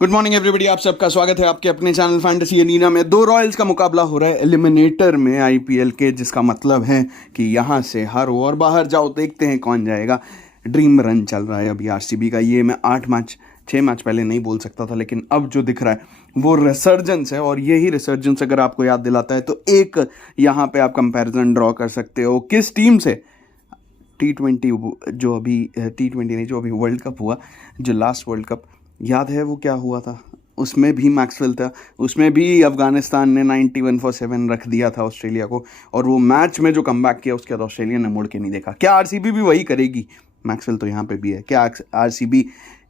Good morning everybody, आप सबका स्वागत है आपके अपने चैनल फैंटेसी एरीना में। दो रॉयल्स का मुकाबला हो रहा है एलिमिनेटर में आईपीएल के, जिसका मतलब है कि यहाँ से हर ओवर बाहर जाओ, देखते हैं कौन जाएगा। ड्रीम रन चल रहा है अभी आरसीबी का। ये मैं 6 मैच पहले नहीं बोल सकता था, लेकिन अब जो दिख रहा है वो रिसर्जेंस है। और यही रिसर्जेंस अगर आपको याद दिलाता है तो एक यहाँ पे आप कंपैरिजन ड्रॉ कर सकते हो किस टीम से। T20 जो अभी T20 नहीं, जो अभी वर्ल्ड कप हुआ, जो लास्ट वर्ल्ड कप याद है वो क्या हुआ था? उसमें भी मैक्सवेल था, उसमें भी अफगानिस्तान ने 91 for 7 रख दिया था ऑस्ट्रेलिया को। और वो मैच में जो कमबैक किया उसके बाद ऑस्ट्रेलिया ने मुड़ के नहीं देखा। क्या आरसीबी भी वही करेगी? मैक्सवेल तो यहाँ पे भी है। क्या आरसीबी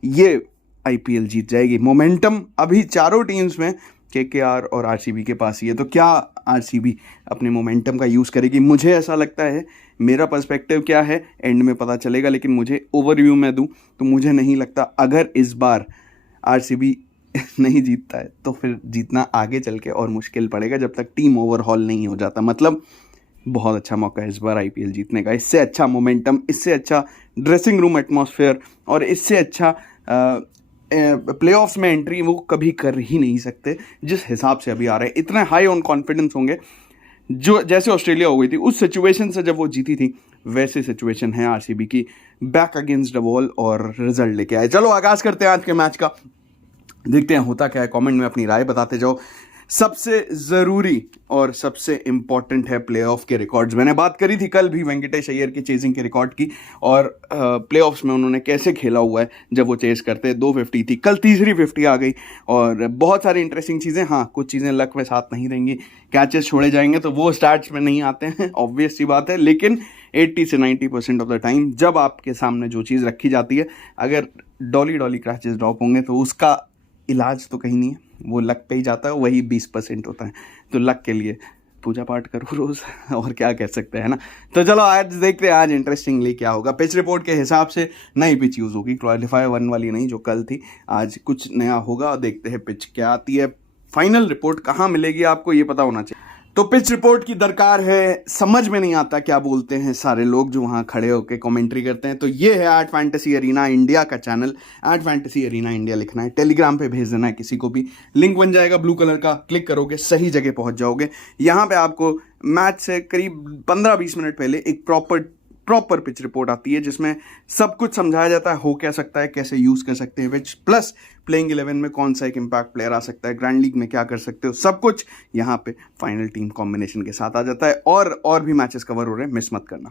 ये आईपीएल जीत जाएगी? मोमेंटम अभी चारों टीम्स में केकेआर और आरसीबी के पास ही है, तो क्या आरसीबी अपने मोमेंटम का यूज़ करेगी? मुझे ऐसा लगता है, मेरा पर्सपेक्टिव क्या है एंड में पता चलेगा, लेकिन मुझे ओवरव्यू में दूं तो मुझे नहीं लगता अगर इस बार आरसीबी नहीं जीतता है तो फिर जीतना आगे चल के और मुश्किल पड़ेगा जब तक टीम ओवरहॉल नहीं हो जाता। मतलब बहुत अच्छा मौका है इस बार आईपीएल जीतने का। इससे अच्छा मोमेंटम, इससे अच्छा ड्रेसिंग रूम एटमॉस्फेयर और इससे अच्छा प्लेऑफ्स में एंट्री वो कभी कर ही नहीं सकते जिस हिसाब से अभी आ रहे हैं। इतने हाई ऑन कॉन्फिडेंस होंगे जो जैसे ऑस्ट्रेलिया हो गई थी उस सिचुएशन से जब वो जीती थी, वैसे सिचुएशन है आरसीबी की, बैक अगेंस्ट द वॉल और रिजल्ट लेके आए। चलो आगाज करते हैं आज के मैच का, देखते हैं होता क्या है। कमेंट में अपनी राय बताते जाओ। सबसे ज़रूरी और सबसे इम्पॉर्टेंट है प्लेऑफ के रिकॉर्ड्स। मैंने बात करी थी कल भी वेंकटेश अय्यर की चेजिंग के रिकॉर्ड की, और प्लेऑफ्स में उन्होंने कैसे खेला हुआ है जब वो चेज करते हैं। 250 थी, कल तीसरी 50 आ गई, और बहुत सारी इंटरेस्टिंग चीज़ें। हाँ, कुछ चीज़ें लक में साथ नहीं रहेंगी, कैचेस छोड़े जाएंगे तो वो स्टार्ट्स में नहीं आते हैं, ऑब्वियस सी बात है। लेकिन 80 से 90% ऑफ द टाइम जब आपके सामने जो चीज़ रखी जाती है, अगर डॉली कैचेस ड्रॉप होंगे तो उसका इलाज तो कहीं नहीं है, वो लक पे ही जाता है, वही 20% होता है। तो लक के लिए पूजा पाठ करो रोज़, और क्या कह सकते हैं ना। तो चलो आज देखते हैं आज इंटरेस्टिंगली क्या होगा। पिच रिपोर्ट के हिसाब से नई पिच यूज़ होगी, क्वालिफायर 1 वाली नहीं जो कल थी। आज कुछ नया होगा और देखते हैं पिच क्या आती है। फाइनल रिपोर्ट कहाँ मिलेगी आपको ये पता होना चाहिए। तो पिच रिपोर्ट की दरकार है, समझ में नहीं आता क्या बोलते हैं सारे लोग जो वहाँ खड़े होकर कमेंट्री करते हैं। तो ये है @फैंटेसी एरीना इंडिया का चैनल, @फैंटेसी एरीना इंडिया लिखना है, टेलीग्राम पे भेज देना है किसी को भी, लिंक बन जाएगा ब्लू कलर का, क्लिक करोगे सही जगह पहुँच जाओगे। यहाँ पे आपको मैच से करीब 15-20 मिनट पहले एक प्रॉपर पिच रिपोर्ट आती है जिसमें सब कुछ समझाया जाता है, हो क्या सकता है, कैसे यूज़ कर सकते हैं पिच, प्लस प्लेइंग 11 में कौन सा एक इम्पैक्ट प्लेयर आ सकता है, ग्रैंड लीग में क्या कर सकते हो, सब कुछ यहाँ पे फाइनल टीम कॉम्बिनेशन के साथ आ जाता है। और भी मैचेस कवर हो रहे हैं, मिस मत करना।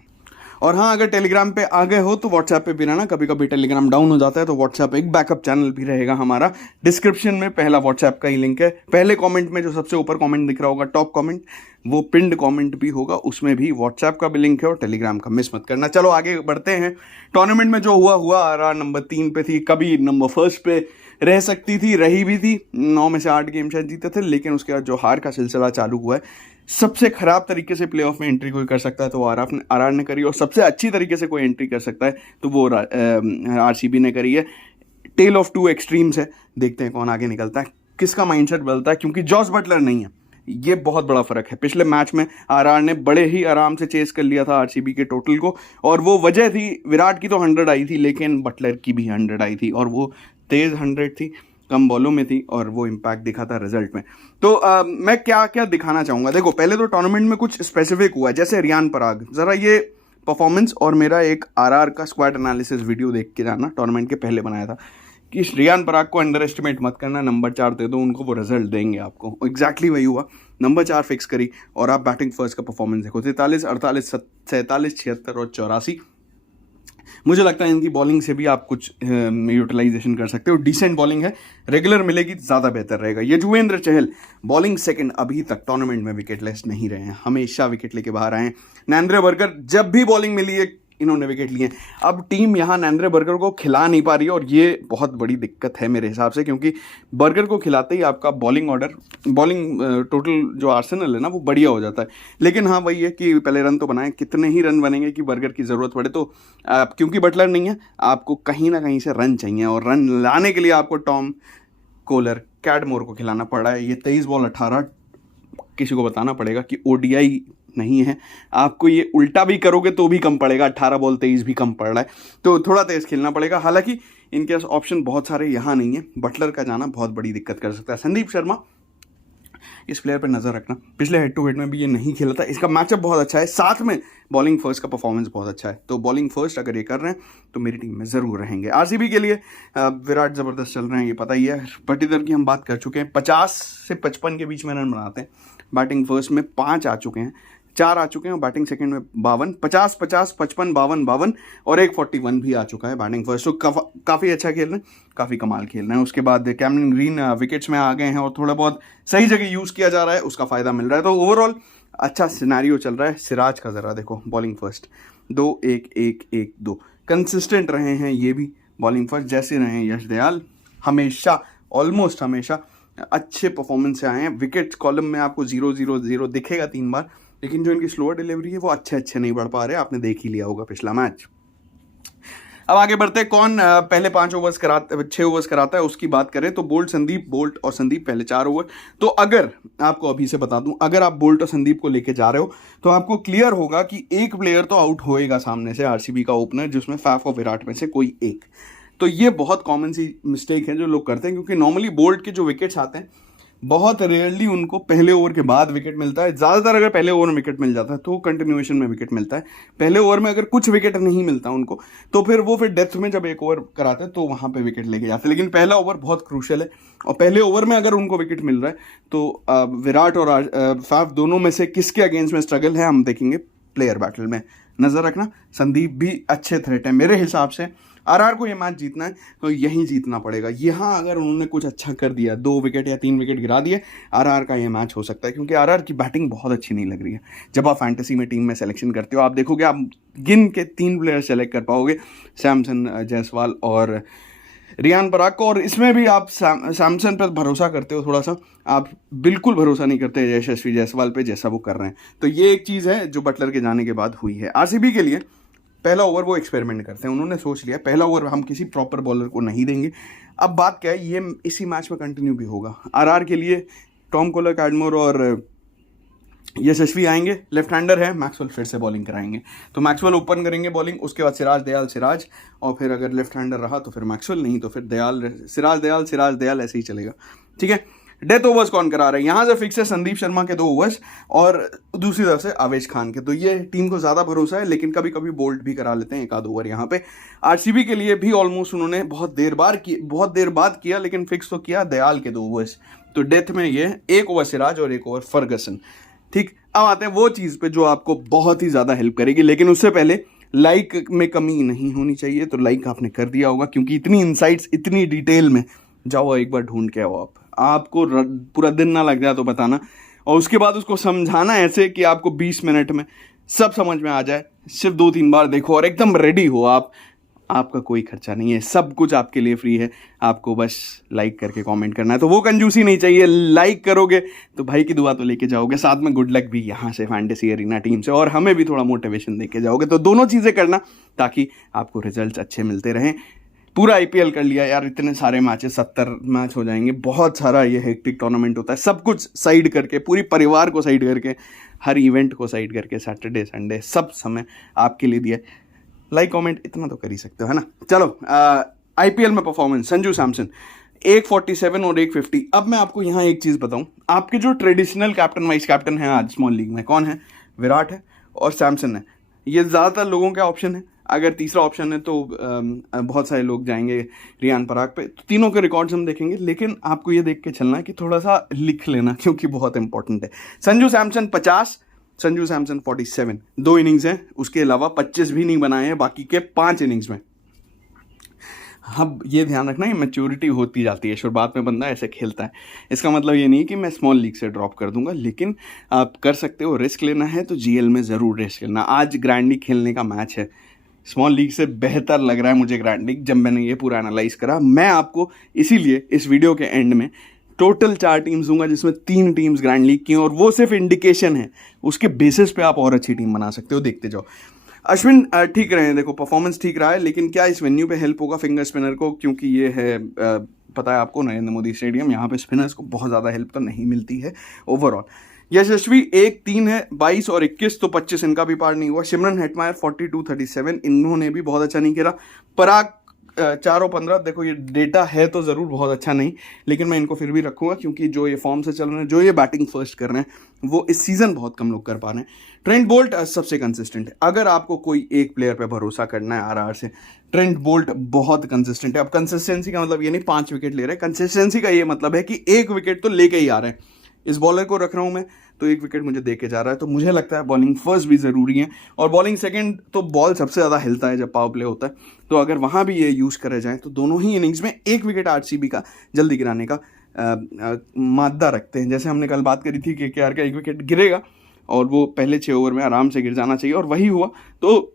और हाँ, अगर टेलीग्राम पे आ गए हो तो व्हाट्सएप पे भी रहना, कभी कभी टेलीग्राम डाउन हो जाता है तो व्हाट्सएप एक बैकअप चैनल भी रहेगा हमारा। डिस्क्रिप्शन में पहला व्हाट्सएप का ही लिंक है, पहले कमेंट में जो सबसे ऊपर कमेंट दिख रहा होगा टॉप कमेंट, वो पिंड कमेंट भी होगा, उसमें भी व्हाट्सएप का भी लिंक है और टेलीग्राम का, मिस मत करना। चलो आगे बढ़ते हैं। टूर्नामेंट में जो हुआ आरआर नंबर 3 पे थी, कभी नंबर 1 पे रह सकती थी, रही भी थी। 9 में से 8 गेम शायद जीते थे, लेकिन उसके बाद जो हार का सिलसिला चालू हुआ है, सबसे खराब तरीके से प्लेऑफ में एंट्री कोई कर सकता है तो आरआर ने करी, और सबसे अच्छी तरीके से कोई एंट्री कर सकता है तो वो आरसीबी ने करी है। टेल ऑफ टू एक्सट्रीम्स है, देखते हैं कौन आगे निकलता है, किसका माइंडसेट बदलता है, क्योंकि जॉस बटलर नहीं है, ये बहुत बड़ा फर्क है। पिछले मैच में आरआर ने बड़े ही आराम से चेस कर लिया था आरसीबी के टोटल को, और वो वजह थी, विराट की तो 100 आई थी लेकिन बटलर की भी 100 आई थी, और वो तेज़ 100 थी, कम बॉलों में थी, और वो इम्पैक्ट दिखा था रिजल्ट में। तो मैं क्या क्या दिखाना चाहूँगा। देखो, पहले तो टूर्नामेंट में कुछ स्पेसिफिक हुआ है, जैसे रियान पराग, ज़रा ये परफॉर्मेंस और मेरा एक आरआर का स्क्वाड एनालिसिस वीडियो देख के जाना, टूर्नामेंट के पहले बनाया था, कि रियान पराग को अंडर एस्टिमेट मत करना, नंबर 4 दे दो उनको, वो रिजल्ट देंगे आपको। एग्जैक्टली वही हुआ, नंबर 4 फिक्स करी, और आप बैटिंग फर्स्ट का परफॉर्मेंस देखो, 43, 48, 47, 76 और 84। मुझे लगता है इनकी बॉलिंग से भी आप कुछ यूटिलाइजेशन कर सकते हो, डिसेंट बॉलिंग है, रेगुलर मिलेगी ज़्यादा बेहतर रहेगा। युजवेंद्र चहल बॉलिंग सेकंड, अभी तक टूर्नामेंट में विकेटलेस नहीं रहे हैं, हमेशा विकेट लेके बाहर आए हैं। नरेंद्र बर्गर जब भी बॉलिंग मिली है इन्होंने विकेट लिए। अब टीम यहाँ नरेंद्र बर्गर को खिला नहीं पा रही है, और ये बहुत बड़ी दिक्कत है मेरे हिसाब से, क्योंकि बर्गर को खिलाते ही आपका बॉलिंग टोटल जो आर्सेनल है ना वो बढ़िया हो जाता है। लेकिन हाँ, वही है कि पहले रन तो बनाएं, कितने ही रन बनेंगे कि बर्गर की ज़रूरत पड़े। तो क्योंकि बटलर नहीं है, आपको कहीं ना कहीं से रन चाहिए, और रन लाने के लिए आपको टॉम कोलर, कैडमोर को खिलाना पड़ रहा है। ये 23 बॉल 18, किसी को बताना पड़ेगा कि ओडीआई नहीं है, आपको ये उल्टा भी करोगे तो भी कम पड़ेगा, 18 बॉल 23 भी कम पड़ रहा है, तो थोड़ा तेज़ खेलना पड़ेगा। हालांकि इनके पास ऑप्शन बहुत सारे यहाँ नहीं है। बटलर का जाना बहुत बड़ी दिक्कत कर सकता है। संदीप शर्मा, इस प्लेयर पर नज़र रखना, पिछले हेड टू हेड में भी ये नहीं खेला था। इसका मैचअप बहुत अच्छा है, साथ में बॉलिंग फर्स्ट का परफॉर्मेंस बहुत अच्छा है। तो बॉलिंग फर्स्ट अगर ये कर रहे हैं तो मेरी टीम में ज़रूर रहेंगे। आरसीबी के लिए विराट ज़बरदस्त चल रहे हैं, ये पता ही है। पटीदार की हम बात कर चुके हैं, 50 से 55 के बीच में रन बनाते हैं। बैटिंग फर्स्ट में 5 आ चुके हैं, 4 आ चुके हैं, और बैटिंग सेकंड में 52, 50, 50, 55, 52, 52 और एक 41 भी आ चुका है बैटिंग फर्स्ट। तो काफ़ी अच्छा खेल रहे हैं, काफ़ी कमाल खेल रहे हैं। उसके बाद कैमरन ग्रीन विकेट्स में आ गए हैं और थोड़ा बहुत सही जगह यूज़ किया जा रहा है, उसका फ़ायदा मिल रहा है। तो ओवरऑल अच्छा सिनेरियो चल रहा है। सिराज का ज़रा देखो, बॉलिंग फर्स्ट 2-1-1-1-2 कंसिस्टेंट रहे हैं ये भी बॉलिंग फर्स्ट, जैसे रहे हैं यश दयाल हमेशा, ऑलमोस्ट हमेशा अच्छे परफॉर्मेंस से आए हैं। विकेट कॉलम में आपको 0-0-0 दिखेगा 3 बार, लेकिन जो इनकी स्लोअर डिलीवरी है वो अच्छे नहीं बढ़ पा रहे, आपने देख ही लिया होगा पिछला मैच। अब आगे बढ़ते हैं, कौन पहले 5 ओवर्स कराता, 6 ओवर्स कराता है उसकी बात करें तो बोल्ट और संदीप पहले 4 ओवर। तो अगर आपको अभी से बता दूं, अगर आप बोल्ट और संदीप को लेके जा रहे हो तो आपको क्लियर होगा कि एक प्लेयर तो आउट होएगा सामने से, आरसीबी का ओपनर, जिसमें फैफ और विराट में से कोई एक। तो ये बहुत कॉमन सी मिस्टेक है जो लोग करते हैं, क्योंकि नॉर्मली बोल्ट के जो विकेट्स आते हैं बहुत रेयरली उनको पहले ओवर के बाद विकेट मिलता है। ज़्यादातर अगर पहले ओवर में विकेट मिल जाता है तो कंटिन्यूएशन में विकेट मिलता है। पहले ओवर में अगर कुछ विकेट नहीं मिलता उनको तो फिर वो डेथ में जब एक ओवर कराते हैं तो वहाँ पे विकेट लेके जाते हैं। लेकिन पहला ओवर बहुत क्रूशियल है, और पहले ओवर में अगर उनको विकेट मिल रहा है तो विराट और फैफ दोनों में से किसके अगेंस्ट में स्ट्रगल है हम देखेंगे प्लेयर बैटल में। नज़र रखना, संदीप भी अच्छे थ्रेट है मेरे हिसाब से। आरआर को ये मैच जीतना है तो यहीं जीतना पड़ेगा। यहाँ अगर उन्होंने कुछ अच्छा कर दिया, 2 विकेट या 3 विकेट गिरा दिए, आरआर का ये मैच हो सकता है, क्योंकि आरआर की बैटिंग बहुत अच्छी नहीं लग रही है। जब आप फैंटेसी में टीम में सिलेक्शन करते हो, आप देखोगे आप गिन के 3 प्लेयर सेलेक्ट कर पाओगे, सैमसन, जायसवाल और रियान पराग को। और इसमें भी आप सैमसन पर भरोसा करते हो थोड़ा सा, आप बिल्कुल भरोसा नहीं करते यशस्वी जायसवाल पे जैसा वो कर रहे हैं। तो ये एक चीज़ है जो बटलर के जाने के बाद हुई है। आरसीबी के लिए पहला ओवर वो एक्सपेरिमेंट करते हैं, उन्होंने सोच लिया पहला ओवर हम किसी प्रॉपर बॉलर को नहीं देंगे। अब बात क्या है, ये इसी मैच में कंटिन्यू भी होगा। आरआर के लिए टॉम कोलर, कैडमोर और यशस्वी आएंगे, लेफ्ट हैंडर है, मैक्सवेल फिर से बॉलिंग कराएंगे। तो मैक्सवेल ओपन करेंगे बॉलिंग, उसके बाद सिराज, और फिर अगर लेफ्ट हैंडर रहा तो फिर मैक्सवेल, नहीं तो फिर सिराज दयाल ऐसे ही चलेगा। ठीक है। डेथ ओवर्स कौन करा रहे हैं, यहाँ से फिक्स है संदीप शर्मा के 2 ओवर्स और दूसरी तरफ से आवेश खान के। तो ये टीम को ज़्यादा भरोसा है, लेकिन कभी कभी बोल्ट भी करा लेते हैं 1-2 ओवर यहाँ पे। आरसीबी के लिए भी ऑलमोस्ट उन्होंने बहुत देर बाद किया, लेकिन फिक्स तो किया दयाल के 2 ओवर्स। तो डेथ में ये 1 ओवर सिराज और 1 ओवर फर्गसन। ठीक, अब आते हैं वो चीज़ पे जो आपको बहुत ही ज़्यादा हेल्प करेगी, लेकिन उससे पहले लाइक में कमी नहीं होनी चाहिए। तो लाइक आपने कर दिया होगा, क्योंकि इतनी इनसाइट्स, इतनी डिटेल में जाओ एक बार ढूंढ के आओ। आपको पूरा दिन ना लग जाए तो बताना, और उसके बाद उसको समझाना ऐसे कि आपको 20 मिनट में सब समझ में आ जाए। सिर्फ 2-3 बार देखो और एकदम रेडी हो आप। आपका कोई खर्चा नहीं है, सब कुछ आपके लिए फ्री है। आपको बस लाइक करके कमेंट करना है, तो वो कंजूसी नहीं चाहिए। लाइक करोगे तो भाई की दुआ तो लेके जाओगे, साथ में गुड लक भी यहाँ से फैंटेसी एरिना टीम से, और हमें भी थोड़ा मोटिवेशन देके जाओगे। तो दोनों चीज़ें करना ताकि आपको रिजल्ट अच्छे मिलते रहें। पूरा आईपीएल कर लिया यार, इतने सारे मैचेस, 70 मैच हो जाएंगे, बहुत सारा ये हेक्टिक टूर्नामेंट होता है। सब कुछ साइड करके, पूरी परिवार को साइड करके, हर इवेंट को साइड करके, सैटरडे संडे सब समय आपके लिए दिया। लाइक कमेंट इतना तो कर ही सकते हो, है ना। चलो, आईपीएल में परफॉर्मेंस संजू सैमसन 147 और 150। अब मैं आपको यहाँ एक चीज़ बताऊँ, आपके जो ट्रेडिशनल कैप्टन वाइस कैप्टन हैं आज स्मॉल लीग में कौन है, विराट है और सैमसन है। ये ज़्यादातर लोगों का ऑप्शन है। अगर तीसरा ऑप्शन है तो बहुत सारे लोग जाएंगे रियान पराग पे। तो तीनों के रिकॉर्ड्स हम देखेंगे, लेकिन आपको ये देख के चलना है कि थोड़ा सा लिख लेना, क्योंकि बहुत इंपॉर्टेंट है। संजू सैमसन 50, संजू सैमसन 47, 2 इनिंग्स हैं, उसके अलावा 25 भी नहीं बनाए हैं बाकी के 5 इनिंग्स में। अब ये ध्यान रखना, ये मैच्योरिटी होती जाती है, शुरुआत में बंदा ऐसे खेलता है। इसका मतलब ये नहीं कि मैं स्मॉल लीग से ड्रॉप कर दूंगा, लेकिन आप कर सकते हो। रिस्क लेना है तो जीएल में ज़रूर रिस्क लेना। आज ग्रैंड लीग खेलने का मैच है, स्मॉल लीग से बेहतर लग रहा है मुझे ग्रैंड लीग, जब मैंने ये पूरा एनालाइज करा। मैं आपको इसीलिए इस वीडियो के एंड में टोटल 4 टीम्स दूंगा, जिसमें 3 टीम्स ग्रैंड लीग की हैं, और वो सिर्फ इंडिकेशन है, उसके बेसिस पे आप और अच्छी टीम बना सकते हो। देखते जाओ। अश्विन ठीक रहे हैं, देखो परफॉर्मेंस ठीक रहा है, लेकिन क्या इस वेन्यू पे हेल्प होगा फिंगर स्पिनर को, क्योंकि ये है पता है आपको नरेंद्र मोदी स्टेडियम, यहाँ पे स्पिनर्स को बहुत ज़्यादा हेल्प तो नहीं मिलती है ओवरऑल। यशस्वी 1-3 है, 22 और 21, तो 25 इनका भी पार नहीं हुआ। सिमरन हेटमायर 42-37, इन्होंने भी बहुत अच्छा नहीं खेला। पराग 4 और 15 देखो ये डेटा है तो ज़रूर बहुत अच्छा नहीं, लेकिन मैं इनको फिर भी रखूँगा क्योंकि जो ये फॉर्म से चल रहे हैं, जो ये बैटिंग फर्स्ट कर रहे हैं, वो इस सीज़न बहुत कम लोग कर पा रहे हैं। ट्रेंट बोल्ट सबसे कंसिस्टेंट है। अगर आपको कोई एक प्लेयर पे भरोसा करना है आरआर से, ट्रेंट बोल्ट बहुत कंसिस्टेंट है। अब कंसिस्टेंसी का मतलब ये नहीं 5 विकेट ले रहे हैं, कंसिस्टेंसी का ये मतलब है कि 1 विकेट तो लेके ही आ रहे हैं। इस बॉलर को रख रहा हूँ मैं तो 1 विकेट मुझे दे के जा रहा है, तो मुझे लगता है बॉलिंग फर्स्ट भी ज़रूरी है और बॉलिंग सेकंड। तो बॉल सबसे ज़्यादा हिलता है जब पावर प्ले होता है, तो अगर वहाँ भी ये यूज़ करे जाए तो दोनों ही इनिंग्स में 1 विकेट आरसीबी का जल्दी गिराने का मादा रखते हैं। जैसे हमने कल बात करी थी कि केकेआर का 1 विकेट गिरेगा और वो पहले 6 ओवर में आराम से गिर जाना चाहिए, और वही हुआ। तो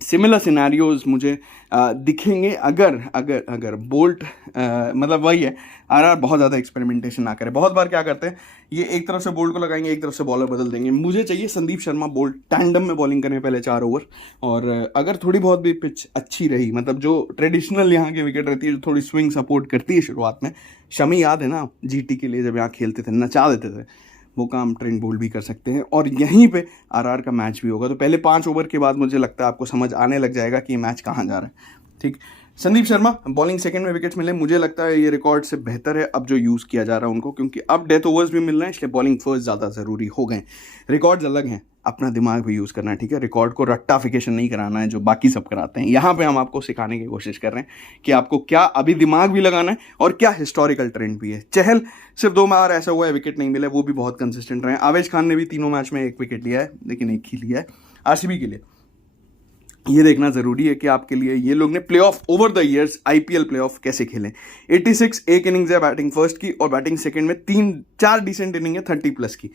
सिमिलर सिनेरियोज मुझे दिखेंगे अगर बोल्ट मतलब वही है, आरआर बहुत ज़्यादा एक्सपेरिमेंटेशन ना करे। बहुत बार क्या करते हैं, ये एक तरफ से बोल्ट को लगाएंगे, एक तरफ से बॉलर बदल देंगे। मुझे चाहिए संदीप शर्मा बोल्ट टैंडम में बॉलिंग करें पहले 4 ओवर, और अगर थोड़ी बहुत भी पिच अच्छी रही, मतलब जो ट्रेडिशनल यहाँ की विकेट रहती है, जो थोड़ी स्विंग सपोर्ट करती है शुरुआत में, शमी याद है ना जीटी के लिए जब यहाँ खेलते थे, नचा देते थे, वो काम ट्रेंट बोल्ट भी कर सकते हैं और यहीं पे आरआर का मैच भी होगा। तो पहले 5 ओवर के बाद मुझे लगता है आपको समझ आने लग जाएगा कि ये मैच कहाँ जा रहा है। ठीक, संदीप शर्मा बॉलिंग सेकंड में विकेट्स मिले, मुझे लगता है ये रिकॉर्ड से बेहतर है अब जो यूज़ किया जा रहा है उनको, क्योंकि अब डेथ ओवर्स भी मिल रहे हैं, इसलिए बॉलिंग फर्स्ट ज़्यादा ज़रूरी हो गए। रिकॉर्ड्स अलग हैं, अपना दिमाग भी यूज़ करना है, ठीक है। रिकॉर्ड को रट्टाफिकेशन नहीं कराना है जो बाकी सब कराते हैं। यहाँ पे हम आपको सिखाने की कोशिश कर रहे हैं कि आपको क्या अभी दिमाग भी लगाना है और क्या हिस्टोरिकल ट्रेंड भी है। चहल सिर्फ 2 बार ऐसा हुआ है विकेट नहीं मिला, वो भी बहुत कंसिस्टेंट रहे। आवेश खान ने भी 3 मैच में 1 विकेट लिया है, लेकिन 1 ही लिया है। आरसीबी के लिए ये देखना जरूरी है कि आपके लिए ये लोग ने playoff over the years IPL playoff कैसे खेले। 86 एक इनिंग्स है बैटिंग फर्स्ट की, और बैटिंग सेकंड में 3-4 डिसेंट इनिंग है 30+ की।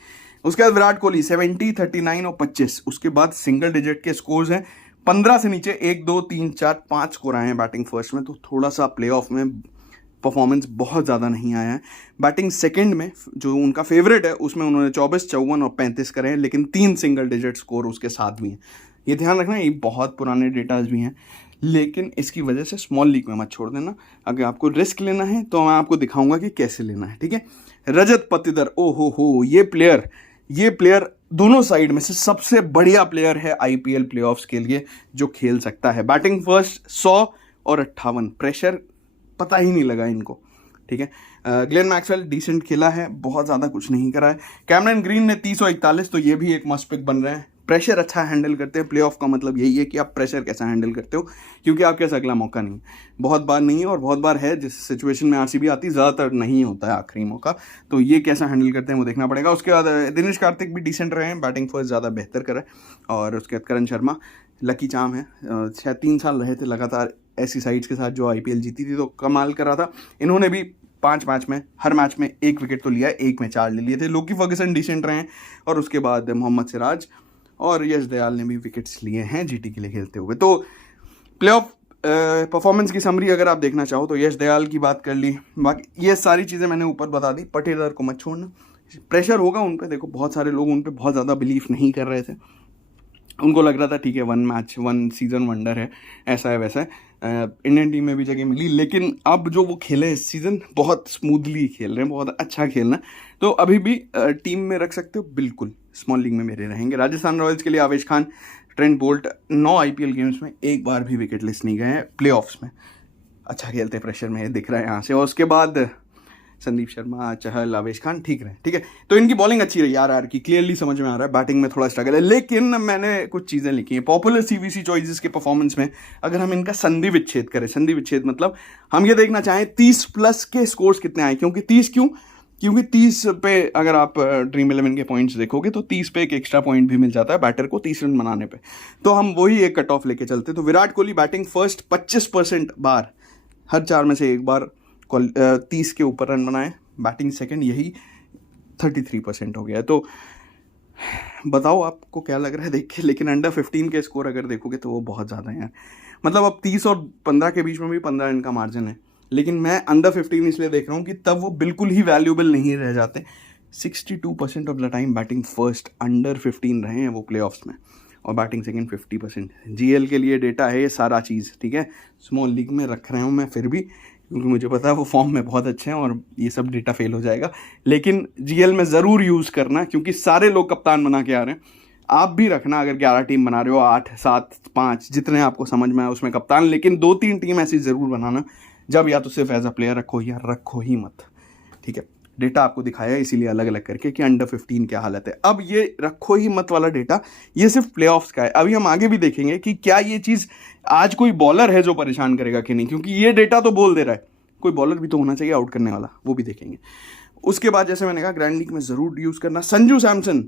उसके बाद विराट कोहली 70, 39 और 25। उसके बाद सिंगल डिजिट के स्कोर्स हैं 15 से नीचे 1, 2, 3, 4, 5 स्कोर आए हैं बैटिंग फर्स्ट में। तो थोड़ा सा प्लेऑफ में परफॉर्मेंस बहुत ज़्यादा नहीं आया है। बैटिंग सेकंड में जो उनका फेवरेट है उसमें उन्होंने 24, 54 और 35 करे हैं, लेकिन 3 सिंगल डिजिट स्कोर उसके साथ भी हैं। ये ध्यान रखना, ये बहुत पुराने डेटाज भी हैं, लेकिन इसकी वजह से स्मॉल लीग में मत छोड़ देना। अगर आपको रिस्क लेना है तो मैं आपको दिखाऊंगा कि कैसे लेना है, ठीक है। रजत पाटीदार, ओ हो, ये प्लेयर दोनों साइड में से सबसे बढ़िया प्लेयर है आईपीएल प्लेऑफ्स के लिए जो खेल सकता है। बैटिंग फर्स्ट 100 और 58, प्रेशर पता ही नहीं लगा इनको, ठीक है। ग्लेन मैक्सवेल डिसेंट खेला है, बहुत ज़्यादा कुछ नहीं करा है। कैमरन ग्रीन ने 30 और 41, तो ये भी एक मस्ट पिक बन रहे हैं। प्रेशर अच्छा हैंडल करते हैं। प्लेऑफ का मतलब यही है कि आप प्रेशर कैसा हैंडल करते हो, क्योंकि आपके पास अगला मौका नहीं, बहुत बार नहीं है और बहुत बार है। जिस सिचुएशन में आरसीबी आती है ज़्यादातर नहीं होता है आखिरी मौका, तो ये कैसा हैंडल करते हैं वो देखना पड़ेगा। उसके बाद दिनेश कार्तिक भी डिसेंट रहे हैं, बैटिंग फर्स्ट ज़्यादा बेहतर करा है। और उसके बाद करण शर्मा लकी चार्म है, शायद 3 साल रहे थे लगातार ऐसी साइड्स के साथ जो आईपीएल जीती थी, तो कमाल करा था। इन्होंने भी 5 मैच में हर मैच में 1 विकेट तो लिया है, 1 में 4 ले लिए थे। लोकी फर्गसन डिसेंट रहे हैं, और उसके बाद मोहम्मद सिराज और यश दयाल ने भी विकेट्स लिए हैं जीटी के लिए खेलते हुए। तो प्लेऑफ परफॉर्मेंस की समरी अगर आप देखना चाहो तो यश दयाल की बात कर ली, बाकी ये सारी चीज़ें मैंने ऊपर बता दी। पाटीदार को मत छोड़ना, प्रेशर होगा उन पे। देखो बहुत सारे लोग उन पे बहुत ज़्यादा बिलीव नहीं कर रहे थे, उनको लग रहा था ठीक है 1 मैच 1 सीज़न वंडर है, ऐसा है वैसा है। इंडियन टीम में भी जगह मिली, लेकिन अब जो वो खेले इस सीज़न बहुत स्मूथली खेल रहे हैं, बहुत अच्छा खेलना। तो अभी भी टीम में रख सकते हो, बिल्कुल स्मॉल लीग में मेरे रहेंगे। राजस्थान रॉयल्स के लिए आवेश Khan, Trent Boult 9 IPL games में एक बार भी विकेट लिस्ट नहीं गए हैं। प्लेऑफ्स में अच्छा खेलते, प्रेशर में दिख रहा है यहाँ से। और उसके बाद संदीप शर्मा, चहल, आवेश खान ठीक रहे, ठीक है। तो इनकी बॉलिंग अच्छी रही आरआर की, क्लियरली समझ में आ रहा है। बैटिंग में थोड़ा स्ट्रगल है, लेकिन मैंने कुछ चीज़ें लिखी हैं पॉपुलर सीवीसी चॉइसेस के परफॉर्मेंस में। अगर हम इनका संधि विच्छेद करें, संधि विच्छेद मतलब हम ये देखना चाहें 30+ के स्कोर्स कितने आए, क्योंकि 30 क्यों, क्योंकि 30 पे अगर आप ड्रीम 11 के पॉइंट्स देखोगे तो 30 पे एक एक्स्ट्रा पॉइंट भी मिल जाता है बैटर को 30 रन बनाने पे। तो हम वही एक कट ऑफ लेके चलते। तो विराट कोहली बैटिंग फर्स्ट 25% बार, हर 4 में से एक बार 30 के ऊपर रन बनाए। बैटिंग सेकंड यही 33% हो गया है। तो बताओ आपको क्या लग रहा है देख के, लेकिन अंडर 15 के स्कोर अगर देखोगे तो वो बहुत ज़्यादा है यार। मतलब अब 30 और 15 के बीच में भी 15 रन का मार्जिन है, लेकिन मैं अंडर 15 इसलिए देख रहा हूँ कि तब वो बिल्कुल ही वैल्यूएबल नहीं रह जाते। 62% of the time batting first under 15 रहे हैं वो प्लेऑफ्स में, और बैटिंग सेकंड 50%। जीएल के लिए डेटा है ये सारा चीज़, ठीक है। स्मॉल लीग में रख रहा हूँ मैं फिर भी, क्योंकि मुझे पता है वो फॉर्म में बहुत अच्छे हैं और ये सब डेटा फेल हो जाएगा, लेकिन जीएल में ज़रूर यूज़ करना, क्योंकि सारे लोग कप्तान बना के आ रहे हैं। आप भी रखना, अगर 11 टीम बना रहे हो, 8, 7, 5 जितने आपको समझ में आए उसमें कप्तान, लेकिन 2-3 टीम ऐसी ज़रूर बनाना जब या तो सिर्फ एज अ प्लेयर रखो या रखो ही मत, ठीक है। डेटा आपको दिखाया इसीलिए अलग अलग करके कि अंडर 15 क्या हालत है। अब ये रखो ही मत वाला डेटा ये सिर्फ प्लेऑफ्स का है। अभी हम आगे भी देखेंगे कि क्या ये चीज़ आज कोई बॉलर है जो परेशान करेगा कि नहीं, क्योंकि ये डेटा तो बोल दे रहा है, कोई बॉलर भी तो होना चाहिए आउट करने वाला, वो भी देखेंगे। उसके बाद जैसे मैंने कहा ग्रैंड लीग में ज़रूर यूज़ करना। Sanju Samson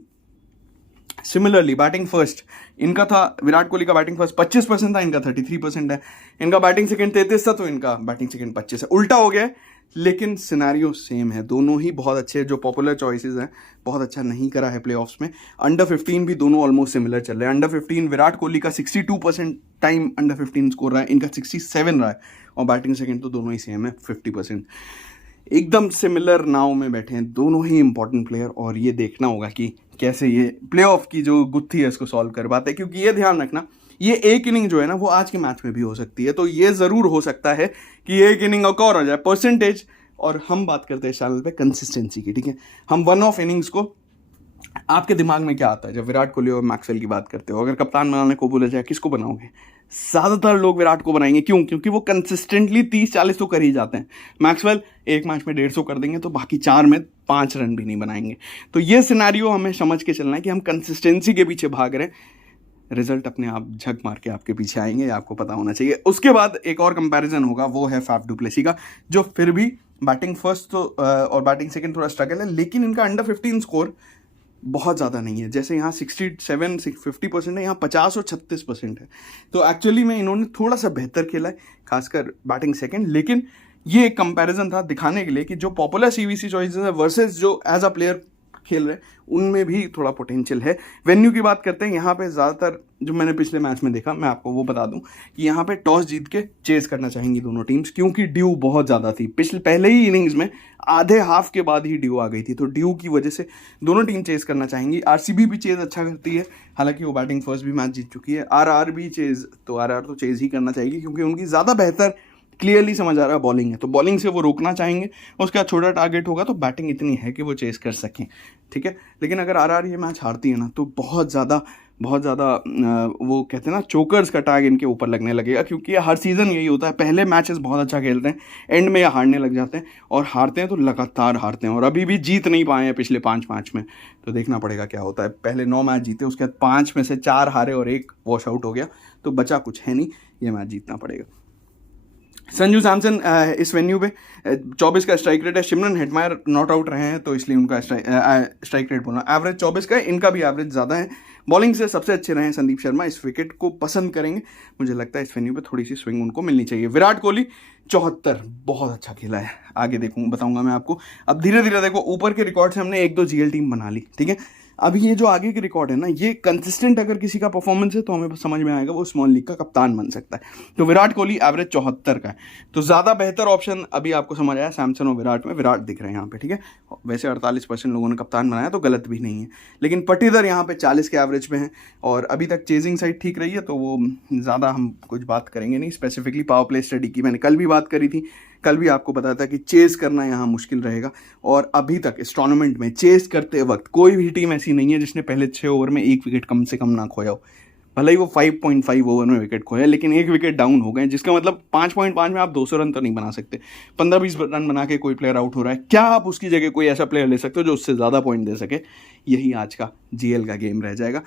similarly batting first इनका था, विराट कोहली का बैटिंग फर्स्ट 25% था, इनका 33% है। इनका बैटिंग सेकंड 33 था, तो इनका बैटिंग सेकंड 25 है। उल्टा हो गया है, लेकिन सिनेरियो सेम है, दोनों ही बहुत अच्छे जो पॉपुलर चॉइसेस हैं। बहुत अच्छा नहीं करा है प्लेऑफ्स में। अंडर 15 भी दोनों ऑलमोस्ट सिमिलर चल रहे हैं। अंडर 15 विराट कोहली का 62% टाइम अंडर 15 स्कोर रहा है, इनका 67 रहा है, और बैटिंग सेकंड तो दोनों ही सेम है 50%। एकदम सिमिलर नाव में बैठे हैं दोनों ही इंपॉर्टेंट प्लेयर, और ये देखना होगा कि कैसे ये प्लेऑफ की जो गुत्थी है इसको सॉल्व कर पाते हैं। क्योंकि ये ध्यान रखना, ये एक इनिंग जो है ना वो आज के मैच में भी हो सकती है, तो ये ज़रूर हो सकता है कि एक इनिंग और हो जाए परसेंटेज। और हम बात करते हैं इस चैनल पे कंसिस्टेंसी की, ठीक है। हम वन ऑफ इनिंग्स को, आपके दिमाग में क्या आता है जब विराट कोहली और मैक्सवेल की बात करते हो? अगर कप्तान बनाने को बोला जाए किसको बनाओगे? ज़्यादातर लोग विराट को बनाएंगे। क्यों? क्योंकि वो कंसिस्टेंटली 30-40 तो कर ही जाते हैं। मैक्सवेल एक मैच में 150 कर देंगे, तो बाकी 4 में 5 रन भी नहीं बनाएंगे। तो ये सिनेरियो हमें समझ के चलना है कि हम कंसिस्टेंसी के पीछे भाग रहे हैं, रिजल्ट अपने आप झक मार के आपके पीछे आएंगे, आपको पता होना चाहिए। उसके बाद एक और कंपैरिजन होगा, वो है फाफ डू प्लेसी का, जो फिर भी बैटिंग फर्स्ट तो और बैटिंग सेकंड थोड़ा स्ट्रगल है, लेकिन इनका अंडर 15 स्कोर बहुत ज़्यादा नहीं है। जैसे यहाँ 67-50% है, यहाँ 50 और 36% है। तो एक्चुअली में इन्होंने थोड़ा सा बेहतर खेला है, खासकर बैटिंग सेकंड। लेकिन ये एक कंपैरिजन था दिखाने के लिए कि जो पॉपुलर सीवीसी चॉइसेस है वर्सेस जो एज अ प्लेयर खेल रहे हैं, उनमें भी थोड़ा पोटेंशियल है। वेन्यू की बात करते हैं, यहाँ पे ज़्यादातर जो मैंने पिछले मैच में देखा, मैं आपको वो बता दूं कि यहाँ पे टॉस जीत के चेस करना चाहेंगी दोनों टीम्स, क्योंकि ड्यू बहुत ज़्यादा थी। पहले ही इनिंग्स में आधे हाफ के बाद ही ड्यू आ गई थी, तो ड्यू की वजह से दोनों टीम चेस करना चाहेंगी। आरसीबी भी चेस अच्छा करती है, हालांकि वो बैटिंग फर्स्ट भी मैच जीत चुकी है। आरआर भी चेस, तो आरआर तो चेस ही करना चाहेगी, क्योंकि उनकी ज़्यादा बेहतर क्लियरली समझ आ रहा है बॉलिंग है, तो बॉलिंग से वो रोकना चाहेंगे। उसका छोटा टारगेट होगा, तो बैटिंग इतनी है कि वो चेस कर सकें, ठीक है। लेकिन अगर आरआर ये मैच हारती है ना, तो बहुत ज़्यादा वो कहते हैं ना चोकर्स का टैग इनके ऊपर लगने लगेगा, क्योंकि हर सीज़न यही होता है। पहले मैचेस बहुत अच्छा खेलते हैं, एंड में ये हारने लग जाते हैं, और हारते हैं तो लगातार हारते हैं, और अभी भी जीत नहीं पाए हैं पिछले 5 मैच में। तो देखना पड़ेगा क्या होता है। पहले 9 मैच जीते, उसके बाद 5 में से 4 हारे और 1 वॉश आउट हो गया, तो बचा कुछ है नहीं, ये मैच जीतना पड़ेगा। संजू सैमसन इस वेन्यू पे 24 का स्ट्राइक रेट है। सिमरन हेटमायर नॉट आउट रहे हैं, तो इसलिए उनका स्ट्राइक रेट बोलना एवरेज 24 का है, इनका भी एवरेज ज़्यादा है। बॉलिंग से सबसे अच्छे रहे हैं संदीप शर्मा, इस विकेट को पसंद करेंगे। मुझे लगता है इस वेन्यू पे थोड़ी सी स्विंग उनको मिलनी चाहिए। विराट कोहली 74 बहुत अच्छा खेला है, आगे बताऊंगा मैं आपको। अब धीरे धीरे देखो, ऊपर के रिकॉर्ड से हमने 1-2 जीएल टीम बना ली, ठीक है। अभी ये जो आगे के रिकॉर्ड है ना, ये कंसिस्टेंट अगर किसी का परफॉर्मेंस है तो हमें समझ में आएगा वो स्मॉल लीग का कप्तान बन सकता है। तो विराट कोहली एवरेज 74 का है, तो ज़्यादा बेहतर ऑप्शन अभी आपको समझ आया सैमसन और विराट में। विराट दिख रहे हैं यहाँ पे, ठीक है। वैसे 48% लोगों ने कप्तान बनाया, तो गलत भी नहीं है, लेकिन पटीदर यहाँ पे 40 के एवरेज पे हैं, और अभी तक चेजिंग साइड ठीक रही है, तो वो ज़्यादा हम कुछ बात करेंगे नहीं। स्पेसिफिकली पावर प्ले स्टडी की मैंने कल भी बात करी थी, कल भी आपको बताया था कि चेस करना यहाँ मुश्किल रहेगा। और अभी तक इस टूर्नामेंट में चेस करते वक्त कोई भी टीम ऐसी नहीं है जिसने पहले 6 ओवर में 1 विकेट कम से कम ना खोया हो। भले ही वो 5.5 ओवर में विकेट खोया, लेकिन 1 विकेट डाउन हो गए, जिसका मतलब 5.5 में आप 200 रन तो नहीं बना सकते। 15-20 रन बना के कोई प्लेयर आउट हो रहा है, क्या आप उसकी जगह कोई ऐसा प्लेयर ले सकते हो जो उससे ज़्यादा पॉइंट दे सके? यही आज का जीएल का गेम रह जाएगा।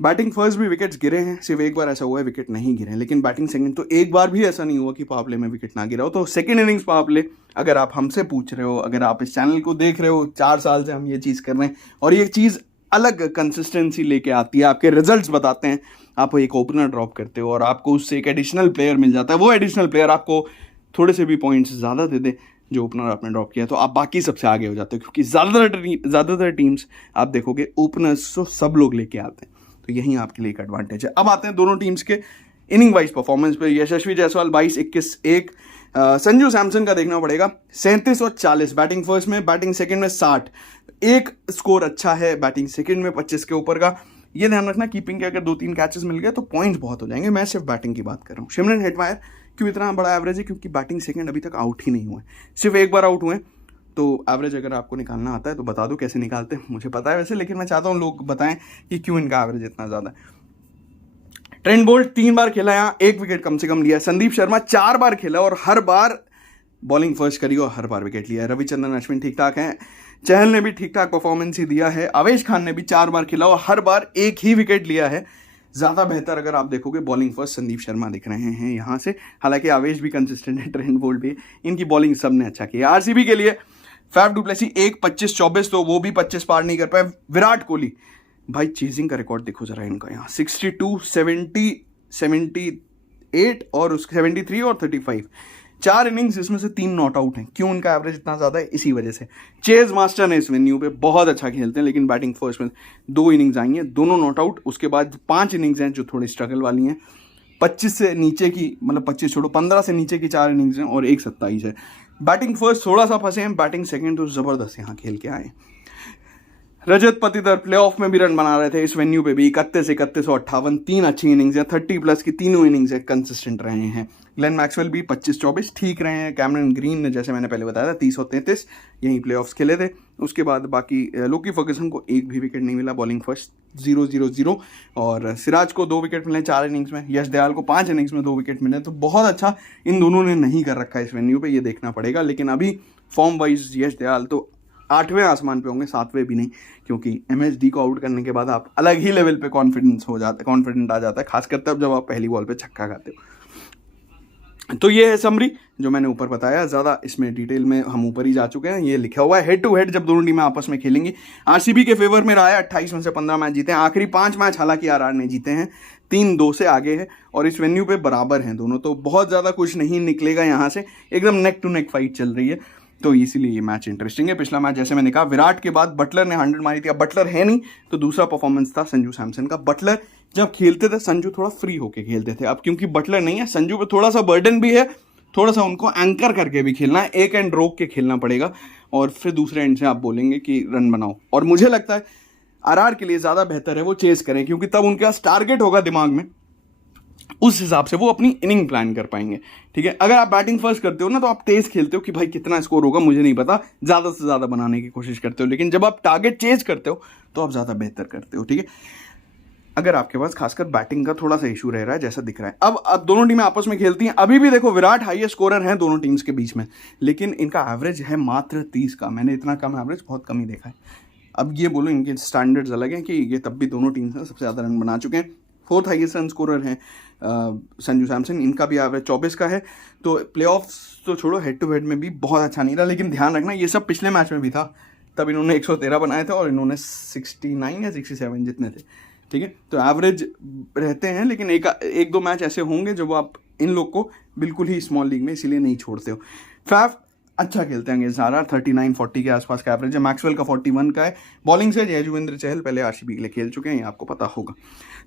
बैटिंग फर्स्ट भी विकेट्स गिरे हैं, सिर्फ एक बार ऐसा हुआ है विकेट नहीं गिरे हैं, लेकिन बैटिंग सेकंड तो एक बार भी ऐसा नहीं हुआ कि पावर प्ले में विकेट ना गिरा हो। तो सेकंड इनिंग्स पावर प्ले, अगर आप हमसे पूछ रहे हो, अगर आप इस चैनल को देख रहे हो, 4 साल से हम ये चीज़ कर रहे हैं, और ये चीज़ अलग कंसिस्टेंसी लेके आती है, आपके रिजल्ट्स बताते हैं। आप एक ओपनर ड्रॉप करते हो और आपको उससे एक एडिशनल प्लेयर मिल जाता है, वो एडिशनल प्लेयर आपको थोड़े से भी पॉइंट्स ज़्यादा दे दे जो ओपनर आपने ड्रॉप किया, तो आप बाकी सबसे आगे हो जाते हो। क्योंकि ज़्यादातर टीम्स आप देखोगे ओपनर्स तो सब लोग लेके आते हैं, तो यही आपके लिए एक एडवांटेज है। अब आते हैं दोनों टीम्स के इनिंग वाइज परफॉर्मेंस पे। यशस्वी जायसवाल 22-21-1, संजू सैमसन का देखना पड़ेगा 37 और 40 बैटिंग फर्स्ट में, बैटिंग सेकंड में 60। एक स्कोर अच्छा है बैटिंग सेकंड में 25 के ऊपर का। ये ध्यान रखना, कीपिंग के अगर 2-3 कैचेस मिल गए तो पॉइंट्स बहुत हो जाएंगे। मैं सिर्फ बैटिंग की बात कर रहा हूँ। सिमरन हेटमायर क्यों इतना बड़ा एवरेज है? क्योंकि बैटिंग सेकंड अभी तक आउट ही नहीं हुए, सिर्फ एक बार आउट हुए। तो एवरेज अगर आपको निकालना आता है तो बता दो कैसे निकालते हैं, मुझे पता है वैसे, लेकिन मैं चाहता हूँ लोग बताएं कि क्यों इनका एवरेज इतना ज़्यादा है। ट्रेंट बोल्ट 3 बार खेला, यहाँ 1 विकेट कम से कम लिया। संदीप शर्मा 4 बार खेला और हर बार बॉलिंग फर्स्ट करी और हर बार विकेट लिया है। रविचंद्रन अश्विन ठीक ठाक हैं, चहल ने भी ठीक ठाक परफॉर्मेंस ही दिया है। अवेश खान ने भी 4 बार खेला और हर बार 1 ही विकेट लिया है। ज़्यादा बेहतर अगर आप देखोगे बॉलिंग फर्स्ट संदीप शर्मा दिख रहे हैं यहाँ से, हालांकि आवेश भी कंसिस्टेंट है, ट्रेंट बोल्ट भी, इनकी बॉलिंग सबने अच्छा किया। आरसीबी के लिए फैफ डु प्लेसी 1-25-24, तो वो भी 25 पार नहीं कर पाए। विराट कोहली भाई चेजिंग का रिकॉर्ड देखो जरा इनका, यहाँ 62, 70, 78 और उसके 73 और 35, 4 इनिंग्स इसमें से 3 नॉट आउट हैं। क्यों इनका एवरेज इतना ज़्यादा है? इसी वजह से। चेज मास्टर ने इस वेन्यू पे बहुत अच्छा खेलते हैं, लेकिन बैटिंग फर्स्ट में 2 इनिंग्स आई हैं, दोनों नॉट आउट। उसके बाद 5 इनिंग्स हैं जो थोड़ी स्ट्रगल वाली हैं। 25 से नीचे की, मतलब 25 छोड़ो, 15 से नीचे की 4 इनिंग्स हैं और 1 27 है। बैटिंग फर्स्ट थोड़ा सा फंसे हैं, बैटिंग सेकेंड तो ज़बरदस्त यहाँ खेल के आए। रजत पतिदर प्लेऑफ में भी रन बना रहे थे, इस वेन्यू पे भी 31, 31 और 58, 3 अच्छी इनिंग्स हैं। 30+ की तीनों इनिंग्स है कंसिस्टेंट रहे हैं। ग्लेन मैक्सवेल भी 25-24 ठीक रहे हैं। कैमरन ग्रीन ने, जैसे मैंने पहले बताया था, 30 और 33 यहीं प्लेऑफ्स खेले थे। उसके बाद बाकी लोकी फर्गसन को 1 भी विकेट नहीं मिला, बॉलिंग फर्स्ट 0-0-0, और सिराज को 2 विकेट मिले 4 इनिंग्स में। यश दयाल को 5 इनिंग्स में 2 विकेट मिले, तो बहुत अच्छा इन दोनों ने नहीं कर रखा है इस वेन्यू पे, ये देखना पड़ेगा। लेकिन अभी फॉर्म वाइज यश दयाल तो 8वें आसमान पे होंगे, 7वें भी नहीं, क्योंकि MHD को आउट करने के बाद आप अलग ही लेवल पे कॉन्फिडेंट आ जाता है, खासकर तब जब आप पहली बॉल पे छक्का खाते हो। तो ये है समरी जो मैंने ऊपर बताया, ज़्यादा इसमें डिटेल में हम ऊपर ही जा चुके हैं। ये लिखा हुआ है हेड टू हेड जब दोनों टीमें आपस में खेलेंगी। आरसीबी के फेवर में रहा है, 28 में से 15 मैच जीते हैं। आखिरी 5 मैच हालांकि आरआर ने जीते हैं, 3-2 से आगे है, और इस वेन्यू पे बराबर हैं दोनों, तो बहुत ज़्यादा कुछ नहीं निकलेगा यहाँ से, एकदम नेक टू नेक फाइट चल रही है, तो इसीलिए ये मैच इंटरेस्टिंग है। पिछला मैच जैसे मैंने कहा, विराट के बाद बटलर ने 100 मारी थी। अब बटलर है नहीं, तो दूसरा परफॉर्मेंस था संजू सैमसन का। बटलर जब खेलते थे, संजू थोड़ा फ्री होके खेलते थे। अब क्योंकि बटलर नहीं है, संजू पे थोड़ा सा बर्डन भी है, थोड़ा सा उनको एंकर करके भी खेलना है, एक एंड रोक के खेलना पड़ेगा, और फिर दूसरे एंड से आप बोलेंगे कि रन बनाओ। और मुझे लगता है आरआर के लिए ज़्यादा बेहतर है वो चेस करें, क्योंकि तब उनके पास टारगेट होगा दिमाग में, उस हिसाब से वो अपनी इनिंग प्लान कर पाएंगे। ठीक है, अगर आप बैटिंग फर्स्ट करते हो ना, तो आप तेज खेलते हो कि भाई कितना स्कोर होगा मुझे नहीं पता, ज़्यादा से ज़्यादा बनाने की कोशिश करते हो। लेकिन जब आप टारगेट चेज करते हो तो आप ज़्यादा बेहतर करते हो। ठीक है, अगर आपके पास खासकर बैटिंग का थोड़ा सा इशू रह रहा है जैसा दिख रहा है। अब दोनों टीमें आपस में खेलती हैं। अभी भी देखो, विराट हाईएस्ट स्कोरर हैं दोनों टीम्स के बीच में, लेकिन इनका एवरेज है मात्र 30 का। मैंने इतना कम एवरेज बहुत कम ही देखा है। अब ये बोलो, इनके स्टैंडर्ड्स अलग हैं कि ये तब भी दोनों टीम्स सबसे ज़्यादा रन बना चुके हैं। 4th हाईएस्ट रन स्कोरर हैं संजू सैमसन, इनका भी एवरेज 24 का है। तो प्लेऑफ्स तो छोड़ो, हेड टू हेड में भी बहुत अच्छा नहीं रहा। लेकिन ध्यान रखना, ये सब पिछले मैच में भी था, तब इन्होंने 113 बनाए थे और इन्होंने 69 या 67 जितने थे। ठीक है, तो एवरेज रहते हैं, लेकिन एक दो मैच ऐसे होंगे जब आप इन लोग को बिल्कुल ही स्मॉल लीग में इसीलिए नहीं छोड़ते हो। फैफ अच्छा खेलते हैं आरआर, 39-40 के आसपास का एवरेज है। मैक्सवेल का 41 का है। बॉलिंग से यजुवेंद्र चहल पहले आरसीबी के लिए खेल चुके हैं, ये आपको पता होगा।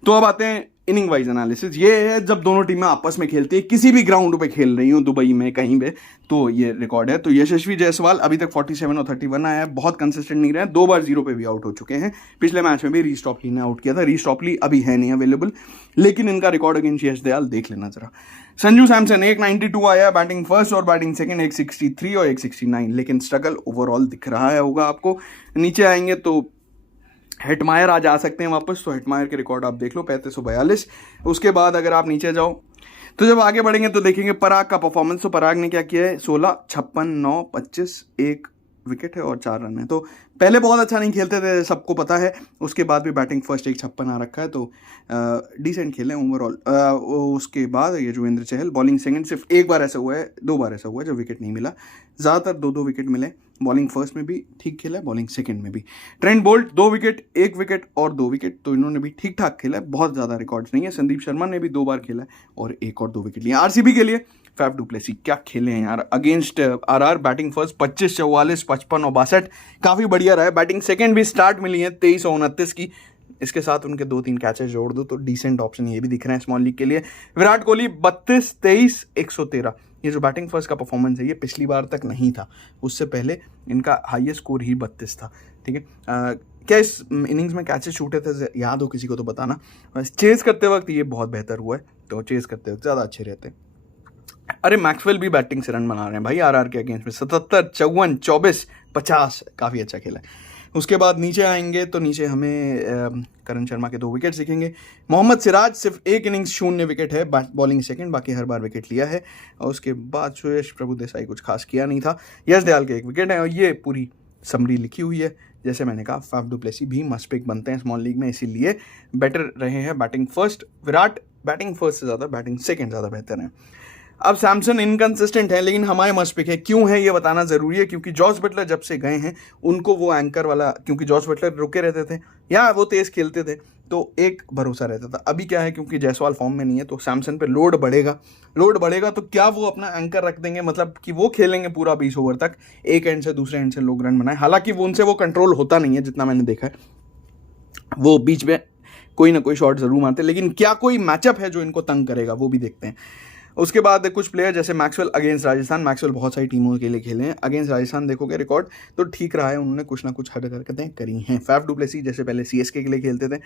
तो अब आते हैं इनिंग वाइज एनालिसिस। ये है जब दोनों टीमें आपस में खेलती है, किसी भी ग्राउंड पे खेल रही हो, दुबई में कहीं पे, तो ये रिकॉर्ड है। तो यशस्वी जायसवाल अभी तक 47 और 31 आया है, बहुत कंसिस्टेंट नहीं रहे, 2 बार 0 पे भी आउट हो चुके हैं। पिछले मैच में भी रीस्टॉपली ने आउट किया था। रीस्टॉपली अभी है नहीं अवेलेबल, लेकिन इनका रिकॉर्ड अगेंस्ट यश दयाल देख लेना जरा। संजू सैमसन 192 आया, बैटिंग फर्स्ट और बैटिंग सेकंड 163 और 169, लेकिन स्ट्रगल ओवरऑल दिख रहा है होगा आपको। नीचे आएंगे तो हेटमायर आज आ सकते हैं वापस, तो हेटमायर के रिकॉर्ड आप देख लो, 3542। उसके बाद अगर आप नीचे जाओ तो जब आगे बढ़ेंगे तो देखेंगे पराग का परफॉर्मेंस। तो पराग ने क्या किया है, 16, 56, 9, 25, 1 विकेट है और 4 रन है। तो पहले बहुत अच्छा नहीं खेलते थे, सबको पता है। उसके बाद भी बैटिंग फर्स्ट 156 आ रखा है, तो डिसेंट खेले ओवरऑल। उसके बाद यजुवेंद्र चहल बॉलिंग सेकंड, सिर्फ 1 बार ऐसा हुआ है, 2 बार ऐसा हुआ है जब विकेट नहीं मिला, ज़्यादातर 2-2 विकेट मिले। बॉलिंग फर्स्ट में भी ठीक खेला है, बॉलिंग सेकंड में भी। ट्रेंट बोल्ट 2 विकेट, 1 विकेट और 2 विकेट, तो इन्होंने भी ठीक ठाक खेला है, बहुत ज़्यादा रिकॉर्ड्स नहीं है। संदीप शर्मा ने भी 2 बार खेला है और 1 और 2 विकेट लिए। आरसीबी के लिए फैफ डु प्लेसी क्या खेले हैं यार अगेंस्ट आरआर। बैटिंग फर्स्ट 25, 44, 55 और 62, काफ़ी बढ़िया रहा है। बैटिंग सेकंड भी स्टार्ट मिली है 23 और 29 की, इसके साथ उनके 2-3 कैचेस जोड़ दो तो डिसेंट ऑप्शन ये भी दिख रहे हैं स्मॉल लीग के लिए। विराट कोहली 32, 23, 113, ये जो बैटिंग फर्स्ट का परफॉर्मेंस है ये पिछली बार तक नहीं था, उससे पहले इनका हाईएस्ट स्कोर ही 32 था। ठीक है, क्या इस इनिंग्स में कैचेस छूटे थे, याद हो किसी को तो बताना। चेस करते वक्त ये बहुत बेहतर हुआ है, तो चेस करते वक्त ज़्यादा अच्छे रहते हैं। अरे मैक्सवेल भी बैटिंग से रन बना रहे हैं भाई आरआर के अगेंस्ट में, 77, 54, 24, 50, काफ़ी अच्छा खेला है। उसके बाद नीचे आएंगे तो नीचे हमें करण शर्मा के 2 विकेट दिखेंगे। मोहम्मद सिराज सिर्फ 1 इनिंग्स 0 विकेट है, बॉलिंग सेकंड, बाकी हर बार विकेट लिया है। और उसके बाद सुरेश प्रभु देसाई कुछ खास किया नहीं था। यश दयाल के 1 विकेट है और ये पूरी समरी लिखी हुई है। जैसे मैंने कहा फाफ डू प्लेसी भी मस्ट पिक बनते हैं स्मॉल लीग में, इसीलिए बेटर रहे हैं batting first. Virat batting first से ज़्यादा बैटिंग सेकंड ज़्यादा बेहतर है। अब सैमसन इनकंसिस्टेंट है लेकिन हमारे मस्ट पिक है। क्यों है ये बताना ज़रूरी है, क्योंकि जॉस बटलर जब से गए हैं उनको वो एंकर वाला, क्योंकि जॉस बटलर रुके रहते थे या वो तेज़ खेलते थे तो एक भरोसा रहता था। अभी क्या है, क्योंकि जायसवाल फॉर्म में नहीं है तो सैमसन पे लोड बढ़ेगा तो क्या वो अपना एंकर रख देंगे, मतलब कि वो खेलेंगे पूरा 20 ओवर तक, एक एंड से दूसरे एंड से लोग रन बनाए। हालांकि वो उनसे वो कंट्रोल होता नहीं है जितना मैंने देखा है, वो बीच में कोई ना कोई शॉट जरूर मारते, लेकिन क्या कोई मैचअप है जो इनको तंग करेगा वो भी देखते हैं। उसके बाद कुछ प्लेयर जैसे मैक्सवेल अगेंस्ट राजस्थान, मैक्सवेल बहुत सारी टीमों के लिए खेले हैं। अगेंस्ट राजस्थान देखोगे रिकॉर्ड तो ठीक रहा है, उन्होंने कुछ ना कुछ हरकतें करी हैं। फैफ डू प्लेसी जैसे पहले सीएसके के लिए खेलते थे,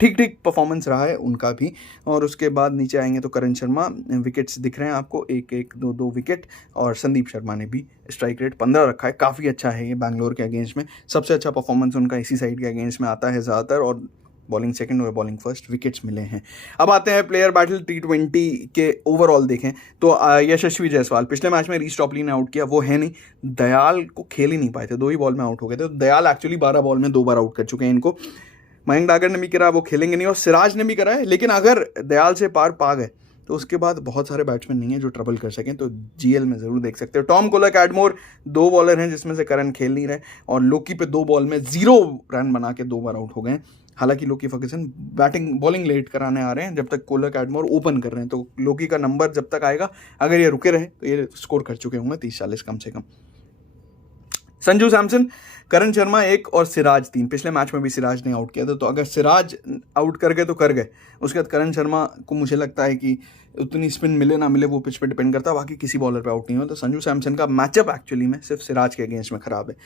ठीक परफॉर्मेंस रहा है उनका भी। और उसके बाद नीचे आएंगे तो करण शर्मा, विकेट्स दिख रहे हैं आपको, 1-1, 2-2 विकेट। और संदीप शर्मा ने भी स्ट्राइक रेट 15 रखा है, काफ़ी अच्छा है ये बैंगलोर के अगेंस्ट में। सबसे अच्छा परफॉर्मेंस उनका इसी साइड के अगेंस्ट में आता है ज़्यादातर, और बॉलिंग सेकंड और बॉलिंग फर्स्ट विकेट्स मिले हैं। अब आते हैं प्लेयर बैटल T20 के ओवरऑल देखें तो यशस्वी जायसवाल पिछले मैच में रीच टॉपली ने आउट किया, वो है नहीं, दयाल को खेल ही नहीं पाए थे, 2 ही बॉल में आउट हो गए थे। तो दयाल एक्चुअली 12 बॉल में 2 बार आउट कर चुके हैं इनको। मयंक डागर ने भी करा, वो खेलेंगे नहीं, और सिराज ने भी करा है। लेकिन अगर दयाल से पार पा गए तो उसके बाद बहुत सारे बैट्समैन नहीं है जो ट्रबल कर सकें, तो जीएल में ज़रूर देख सकते हो। टॉम कोलक, एडमोर 2 बॉलर हैं जिसमें से करण खेल नहीं रहे, और लोकी पे 2 बॉल में 0 रन बना के 2 बार आउट हो गए। हालांकि लोकी फर्गसन बॉलिंग लेट कराने आ रहे हैं जब तक कोलक एडमोर ओपन कर रहे हैं, तो लोकी का नंबर जब तक आएगा, अगर ये रुके रहे तो ये स्कोर कर चुके होंगे 30-40 कम से कम। संजू सैमसन, करण शर्मा 1 और सिराज 3। पिछले मैच में भी सिराज ने आउट किया था, तो अगर सिराज आउट कर गए तो कर गए। उसके बाद करण शर्मा को मुझे लगता है कि उतनी स्पिन मिले ना मिले वो पिच पे डिपेंड करता है, बाकी किसी बॉलर पे आउट नहीं हो। तो संजू सैमसन का मैचअप एक्चुअली में सिर्फ सिराज के अगेंस्ट में खराब है।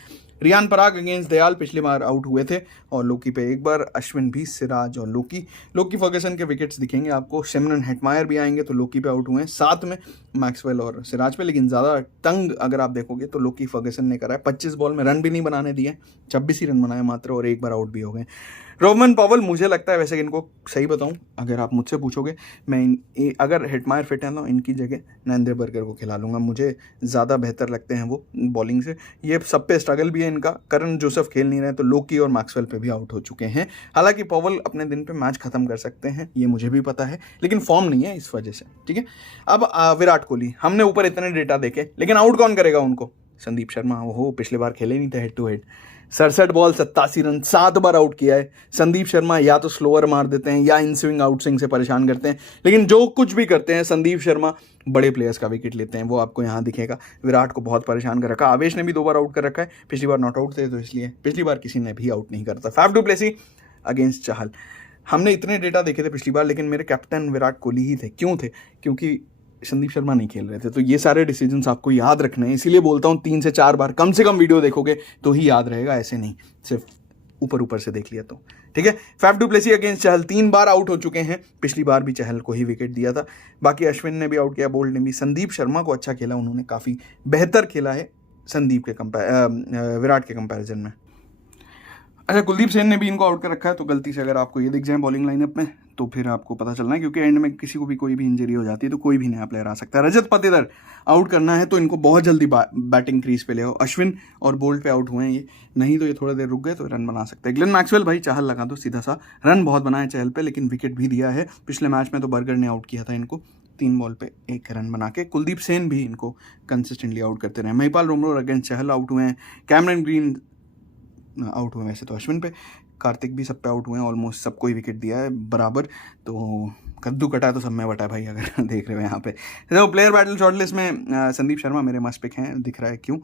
रियान पराग अगेंस्ट दयाल पिछली बार आउट हुए थे, और लोकी पे 1 बार, अश्विन भी, सिराज और लोकी फर्गसन के विकेट्स दिखेंगे आपको। सिमरन हेटमायर भी आएंगे तो लोकी पे आउट हुए हैं, साथ में मैक्सवेल और सिराज पे। लेकिन ज़्यादा तंग अगर आप देखोगे तो लोकी फर्गसन ने करा है, 25 बॉल में रन भी नहीं बनाने दिए, 26 ही रन बनाए मात्र, और 1 बार आउट भी हो गए। रोमन पॉवल, मुझे लगता है वैसे इनको सही बताऊं, अगर आप मुझसे पूछोगे, मैं अगर हेटमायर फिट है तो इनकी जगह नरेंद्र बर्गर को खिला लूँगा। मुझे ज़्यादा बेहतर लगते हैं वो बॉलिंग से। ये सब पे स्ट्रगल भी है इनका। करण जोसेफ खेल नहीं रहे तो लोकी और मैक्सवेल पे भी आउट हो चुके हैं। हालांकि पॉवल अपने दिन पे मैच खत्म कर सकते हैं, ये मुझे भी पता है, लेकिन फॉर्म नहीं है इस वजह से, ठीक है। अब विराट कोहली, हमने ऊपर इतने डेटा देखे, लेकिन आउट कौन करेगा उनको? संदीप शर्मा। वो पिछले बार खेले नहीं थे head to head, 67 ball 87 run, 7 बार आउट किया है। संदीप शर्मा या तो स्लोअर मार देते हैं या इन स्विंग आउट स्विंग से परेशान करते हैं, लेकिन जो कुछ भी करते हैं संदीप शर्मा बड़े प्लेयर्स का विकेट लेते हैं, वो आपको यहाँ दिखेगा। विराट को बहुत परेशान कर रखा, आवेश ने भी 2 बार आउट कर रखा है, पिछली बार नॉट आउट थे तो इसलिए पिछली बार किसी ने भी आउट नहीं करता। फैफ डू प्लेसी अगेंस्ट चहल, हमने इतने डेटा देखे थे पिछली बार, लेकिन मेरे कैप्टन विराट कोहली ही थे। क्यों थे? क्योंकि संदीप शर्मा नहीं खेल रहे थे। तो ये सारे डिसीजंस आपको याद रखने हैं, इसीलिए बोलता हूँ 3 से 4 बार कम से कम वीडियो देखोगे तो ही याद रहेगा, ऐसे नहीं सिर्फ ऊपर से देख लिया तो, ठीक है। फैफ डू प्लेसी अगेंस्ट चहल 3 बार आउट हो चुके हैं, पिछली बार भी चहल को ही विकेट दिया था। बाकी अश्विन ने भी आउट किया, बोल्ट ने भी। संदीप शर्मा को अच्छा खेला, उन्होंने काफ़ी बेहतर खेला है संदीप के विराट के कंपैरिजन में। अच्छा, कुलदीप सेन ने भी इनको आउट कर रखा है, तो गलती से अगर आपको ये दिख जाए बॉलिंग लाइनअप में तो फिर आपको पता चलना है, क्योंकि एंड में किसी को भी कोई भी इंजरी हो जाती है तो कोई भी नया प्लेयर आ सकता है। रजत पाटीदार आउट करना है तो इनको बहुत जल्दी बैटिंग क्रीज पे ले आओ। अश्विन और बोल्ट पे आउट हुए हैं ये, नहीं तो ये थोड़ा देर रुक गए तो रन बना सकते हैं। ग्लेन मैक्सवेल, भाई चाहल लगा दो सीधा सा, रन बहुत बनाए चहल पे, लेकिन विकेट भी दिया है। पिछले मैच में तो बर्गर ने आउट किया था इनको 3 बॉल पे 1 रन बना के। कुलदीप सेन भी इनको कंसिस्टेंटली आउट करते रहे। महिपाल रोमरोर अगेंस्ट चहल आउट हुए हैं। कैमरन ग्रीन आउट हुए वैसे तो अश्विन पे, कार्तिक भी सब पे आउट हुए हैं, ऑलमोस्ट सबको ही विकेट दिया है बराबर। तो कद्दू कटा है तो सब में बटा है भाई, अगर देख रहे हो यहाँ पे। तो प्लेयर बैटल शॉर्टलिस्ट में संदीप शर्मा मेरे मस्ट पिक हैं, दिख रहा है क्यों।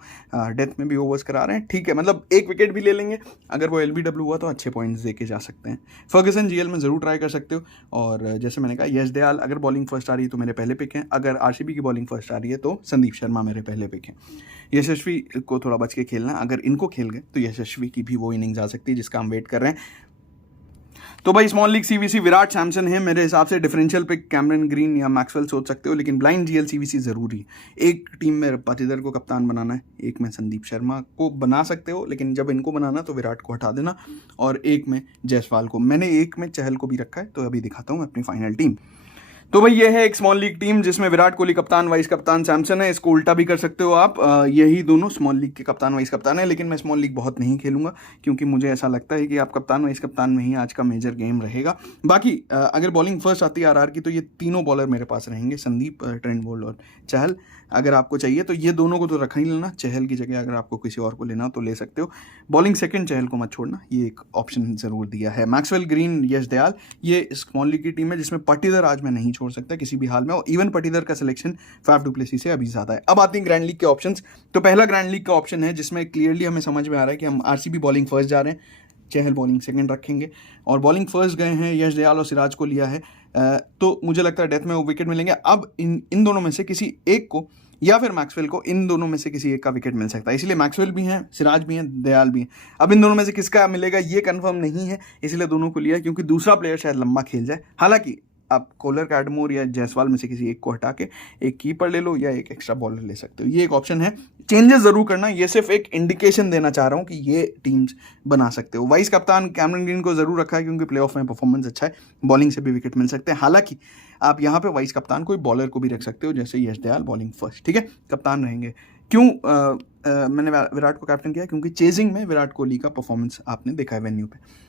डेथ में भी ओवर्स करा रहे हैं, ठीक है, मतलब 1 विकेट भी ले लेंगे, अगर वो LBW हुआ तो अच्छे पॉइंट्स दे के जा सकते हैं। फर्गसन GL में ज़रूर ट्राई कर सकते हो। और जैसे मैंने कहा, यश दयाल अगर बॉलिंग फर्स्ट आ रही है तो मेरे पहले पिक हैं, अगर RCB की बॉलिंग फर्स्ट आ रही है तो संदीप शर्मा मेरे पहले पिक हैं। यशस्वी को थोड़ा बच के खेलना, अगर इनको खेल गए तो यशस्वी की भी वो इनिंग्स आ सकती है जिसका हम वेट कर रहे हैं। तो भाई small league CVC Virat Samson है मेरे हिसाब से। डिफरेंशियल पिक कैमरन ग्रीन या मैक्सवेल सोच सकते हो, लेकिन ब्लाइंड जीएल सीवीसी जरूरी है। एक टीम में पाटीदार को कप्तान बनाना है, एक में संदीप शर्मा को बना सकते हो, लेकिन जब इनको बनाना तो विराट को हटा देना, और एक में जायसवाल को। मैंने एक में चहल को भी रखा है, तो अभी दिखाता हूँ अपनी फाइनल टीम। तो भाई ये है एक स्मॉल लीग टीम जिसमें विराट कोहली कप्तान, वाइस कप्तान सैमसन है। इसको उल्टा भी कर सकते हो आप, यही दोनों स्मॉल लीग के कप्तान वाइस कप्तान है, लेकिन मैं स्मॉल लीग बहुत नहीं खेलूंगा क्योंकि मुझे ऐसा लगता है कि आप कप्तान वाइस कप्तान में ही आज का मेजर गेम रहेगा। बाकी अगर बॉलिंग फर्स्ट आती है आरआर की, तो ये तीनों बॉलर मेरे पास रहेंगे, संदीप, ट्रेंट बोल्ट और चहल। अगर आपको चाहिए तो ये दोनों को तो रखा ही लेना, चहल की जगह अगर आपको किसी और को लेना तो ले सकते हो। बॉलिंग सेकंड चहल को मत छोड़ना, ये एक ऑप्शन जरूर दिया है। मैक्सवेल, ग्रीन, यश दयाल, ये स्मॉल लीग की टीम है जिसमें पाटीदार आज मैं नहीं छोड़ सकता किसी भी हाल में, और इवन पाटीदार का सिलेक्शन फैफ डु प्लेसिस से अभी ज्यादा है। अब आते हैं ग्रैंड लीग के ऑप्शंस। तो पहला ग्रैंड लीग का ऑप्शन है जिसमें क्लियरली हमें समझ में आ रहा है कि हम आरसीबी बॉलिंग फर्स्ट जा रहे हैं, चहल बॉलिंग सेकंड रखेंगे, और बॉलिंग फर्स्ट गए हैं यश दयाल और सिराज को लिया है, तो मुझे लगता है डेथ में वो विकेट मिलेंगे। अब इन दोनों में से किसी एक को या फिर मैक्सवेल को, इन दोनों में से किसी एक का विकेट मिल सकता है, इसलिए मैक्सवेल भी हैं, सिराज भी हैं, दयाल भी हैं। अब इन दोनों में से किसका मिलेगा ये कंफर्म नहीं है, इसलिए दोनों को लिया क्योंकि दूसरा प्लेयर शायद लंबा खेल जाए। हालांकि आप कोलर, कैडमोर या जायसवाल में से किसी एक को हटा के एक कीपर ले लो या एक एक्स्ट्रा बॉलर ले सकते हो, ये एक ऑप्शन है। चेंजेस जरूर करना, ये सिर्फ एक इंडिकेशन देना चाह रहा हूं कि ये टीम्स बना सकते हो। वाइस कप्तान कैमरन ग्रीन को जरूर रखा है क्योंकि प्लेऑफ में परफॉर्मेंस अच्छा है, बॉलिंग से भी विकेट मिल सकते हैं। हालांकि आप यहाँ पे वाइस कप्तान कोई बॉलर को भी रख सकते हो, जैसे यश दयाल बॉलिंग फर्स्ट, ठीक है, कप्तान रहेंगे। क्यों मैंने विराट को कैप्टन किया, क्योंकि चेजिंग में विराट कोहली का परफॉर्मेंस आपने देखा है वेन्यू पे।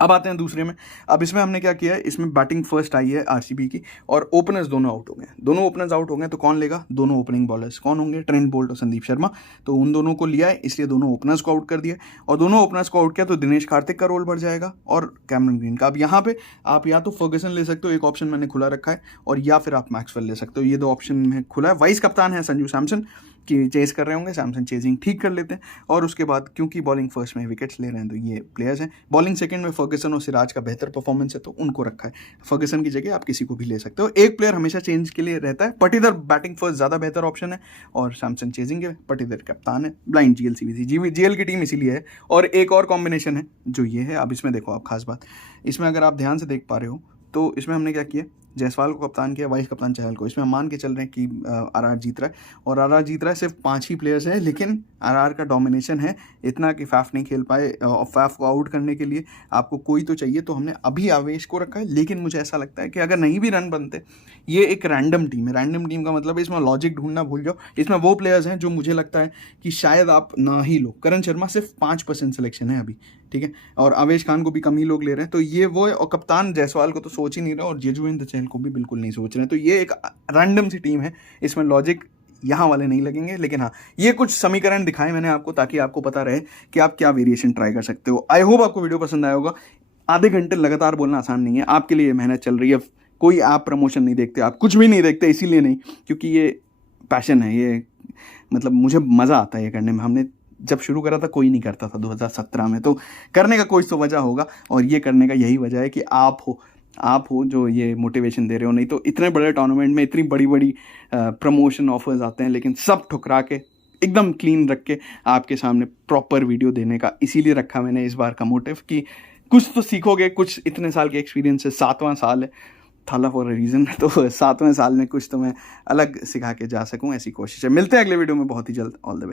अब आते हैं दूसरे में। अब इसमें हमने क्या किया है, इसमें बैटिंग फर्स्ट आई है आरसीबी की, और ओपनर्स दोनों आउट हो गए। दोनों ओपनर्स आउट हो गए तो कौन लेगा, दोनों ओपनिंग बॉलर्स कौन होंगे, ट्रेंट बोल्ट और संदीप शर्मा। तो उन दोनों को लिया है, इसलिए दोनों ओपनर्स को आउट कर दिया, और दोनों ओपनर्स को आउट किया तो दिनेश कार्तिक का रोल बढ़ जाएगा और कैमरन ग्रीन का। अब यहाँ पे आप या तो फर्गसन ले सकते हो, एक ऑप्शन मैंने खुला रखा है, और या फिर आप मैक्सवेल ले सकते हो, ये दो ऑप्शन में खुला है। वाइस कप्तान है संजू सैमसन कि चेस कर रहे होंगे, सैमसन चेजिंग ठीक कर लेते हैं, और उसके बाद क्योंकि बॉलिंग फर्स्ट में विकेट्स ले रहे हैं तो ये प्लेयर्स हैं। बॉलिंग सेकंड में फर्गसन और सिराज का बेहतर परफॉर्मेंस है तो उनको रखा है। फर्गसन की जगह आप किसी को भी ले सकते हो, एक प्लेयर हमेशा चेंज के लिए रहता है। पाटीदार बैटिंग फर्स्ट ज़्यादा बेहतर ऑप्शन है, और सैमसन चेजिंग है, पाटीदार कप्तान है। ब्लाइंड जीएल सीवीसी, जीएल की टीम इसीलिए है। और एक और कॉम्बिनेशन है जो ये है, अब इसमें देखो आप खास बात, इसमें अगर आप ध्यान से देख पा रहे हो तो इसमें हमने क्या किया, जायसवाल को कप्तान किया, वाइस कप्तान चहल को। इसमें मान के चल रहे हैं कि आरआर जीत रहा है, और आरआर जीत रहा है, सिर्फ 5 ही प्लेयर्स हैं, लेकिन आरआर का डोमिनेशन है इतना कि फैफ नहीं खेल पाए, और फैफ को आउट करने के लिए आपको कोई तो चाहिए, तो हमने अभी आवेश को रखा है। लेकिन मुझे ऐसा लगता है कि अगर नहीं भी रन बनते, ये एक रैंडम टीम है। रैंडम टीम का मतलब है इसमें लॉजिक ढूंढना भूल जाओ। इसमें वो प्लेयर्स हैं जो मुझे लगता है कि शायद आप ना ही लो। करण शर्मा सिर्फ 5% सिलेक्शन है अभी, ठीक है, और आवेश खान को भी कम ही लोग ले रहे हैं, तो ये वो है। और कप्तान जायसवाल को तो सोच ही नहीं रहे, और यजुवेंद्र चहल को भी बिल्कुल नहीं सोच रहे हैं। तो ये एक रैंडम सी टीम है, इसमें लॉजिक यहाँ वाले नहीं लगेंगे। लेकिन हाँ, ये कुछ समीकरण दिखाए मैंने आपको ताकि आपको पता रहे कि आप क्या वेरिएशन ट्राई कर सकते हो। आई होप आपको वीडियो पसंद आया होगा। आधे घंटे लगातार बोलना आसान नहीं है, आपके लिए मेहनत चल रही है। कोई आप प्रमोशन नहीं देखते, आप कुछ भी नहीं देखते, इसीलिए नहीं, क्योंकि ये पैशन है, ये मतलब मुझे मज़ा आता है ये करने में। हमने जब शुरू करा था कोई नहीं करता था 2017 में, तो करने का कोई तो वजह होगा, और ये करने का यही वजह है कि आप हो जो ये मोटिवेशन दे रहे हो। नहीं तो इतने बड़े टूर्नामेंट में इतनी बड़ी बड़ी प्रमोशन ऑफर्स आते हैं, लेकिन सब ठुकरा के एकदम क्लीन रख के आपके सामने प्रॉपर वीडियो देने का इसीलिए रखा मैंने इस बार का मोटिव कि कुछ तो सीखोगे। कुछ इतने साल के एक्सपीरियंस है, 7वां साल है, थाला फॉर अ रीज़न, तो 7वें साल में कुछ तो मैं अलग सिखा के जा सकूं, ऐसी कोशिश है। मिलते हैं अगले वीडियो में बहुत ही जल्द। All the best.